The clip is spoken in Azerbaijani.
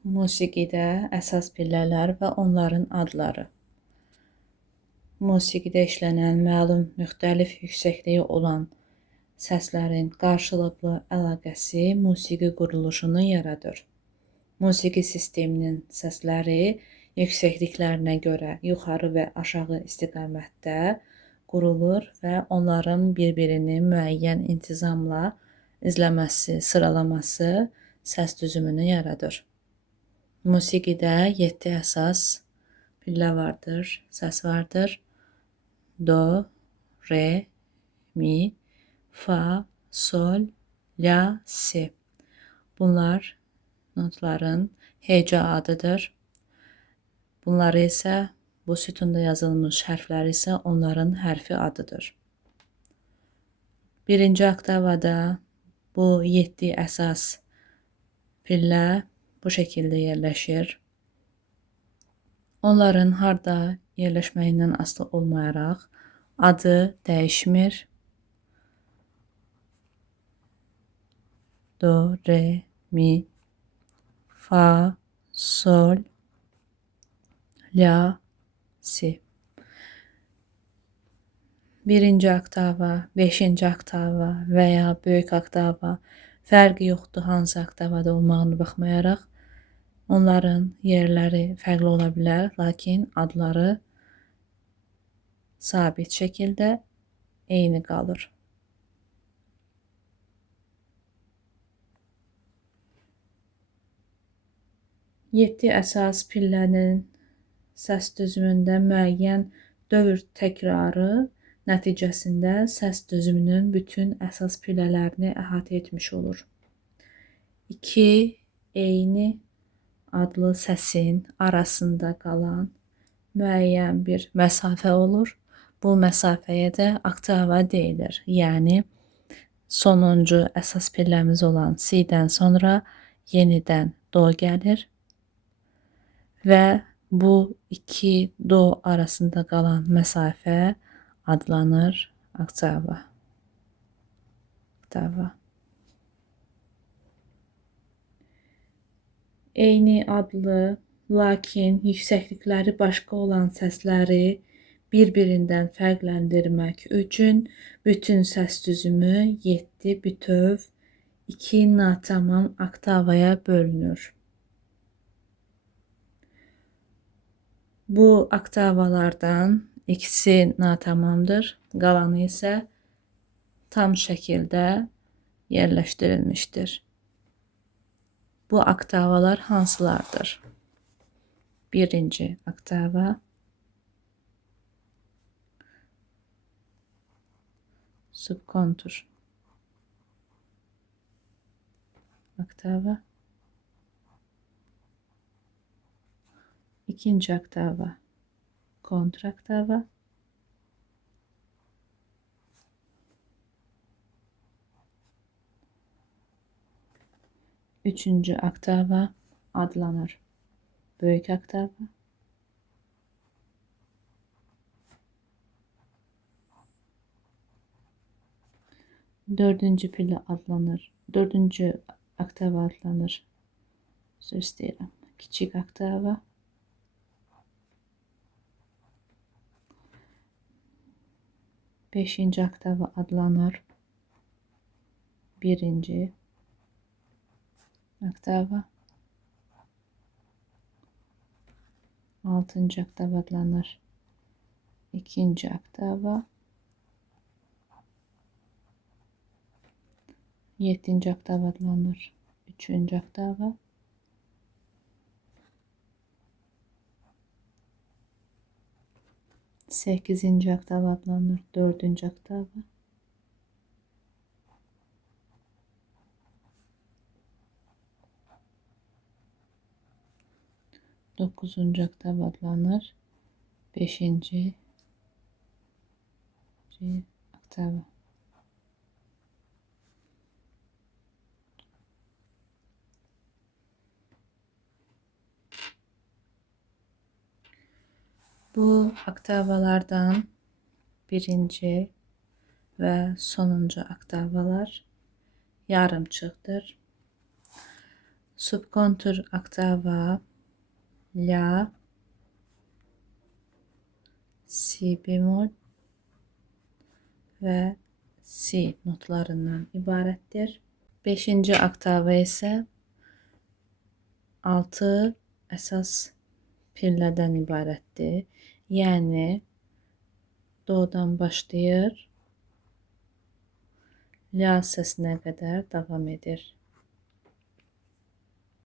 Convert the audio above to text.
Musiqidə əsas pillələr və onların adları. Musiqidə işlənən məlum müxtəlif yüksəkliyi olan səslərin qarşılıqlı əlaqəsi musiqi quruluşunu yaradır. Musiqi sisteminin səsləri yüksəkliklərinə görə yuxarı və aşağı istiqamətdə qurulur və onların bir-birini müəyyən intizamla izləməsi, sıralaması səs düzümünü yaradır. Musiqidə 7 əsas pillə vardır, səs vardır. Do, re, mi, fa, sol, la, si. Bunlar notların heca adıdır. Bunları isə bu sütunda yazılmış hərflər isə onların hərfi adıdır. Birinci oktavada bu 7 əsas pillə bu şəkildə yerləşir. Onların harda yerləşməyindən asılı olmayaraq adı dəyişmir. Do, re, mi, fa, sol, la, si. Birinci oktava, 5-ci oktava və ya böyük oktava fərqi yoxdur hansı oktavada olmağına baxmayaraq onların yerləri fərqli ola bilər, lakin adları sabit şəkildə eyni qalır. Yeddi əsas pillənin səs düzümündə müəyyən dövr təkrarı nəticəsində səs düzümünün bütün əsas pillələrini əhatə etmiş olur. İki eyni adlı səsin arasında qalan müəyyən bir məsafə olur. Bu məsafəyə də oktava deyilir. Yəni, sonuncu əsas pilləmiz olan si'dən sonra yenidən do gəlir və bu iki do arasında qalan məsafə adlanır oktava. Eyni adlı, lakin yüksəklikləri başqa olan səsləri bir-birindən fərqləndirmək üçün bütün səs düzümü 7 bütöv 2 natamam oktavaya bölünür. Bu oktavalardan ikisi natamamdır, qalanı isə tam şəkildə yerləşdirilmişdir. Bu oktavalar hansılardır? Birinci oktava, subkontur oktava, ikinci oktava, kontraktava, üçüncü oktava adlanır böyük oktava, dördüncü pillə adlanır, dördüncü oktava adlanır, söz istəyirəm, kiçik oktava, beşinci oktava adlanır birinci oktava, altıncı oktava adlanır ikinci oktava, yedinci oktava adlanır üçüncü oktava, sekizinci oktava adlanır dördüncü oktava, dokuzuncu oktava adlanır beşinci oktava. Bu oktavalardan birinci ve sonuncu oktavalar yarımçıqdır. Subkontur oktava la, si bemol və si notlarından ibarətdir. 5-ci oktava isə 6 əsas pillədən ibarətdir. Yəni do'dan başlayır, la səsinə qədər davam edir.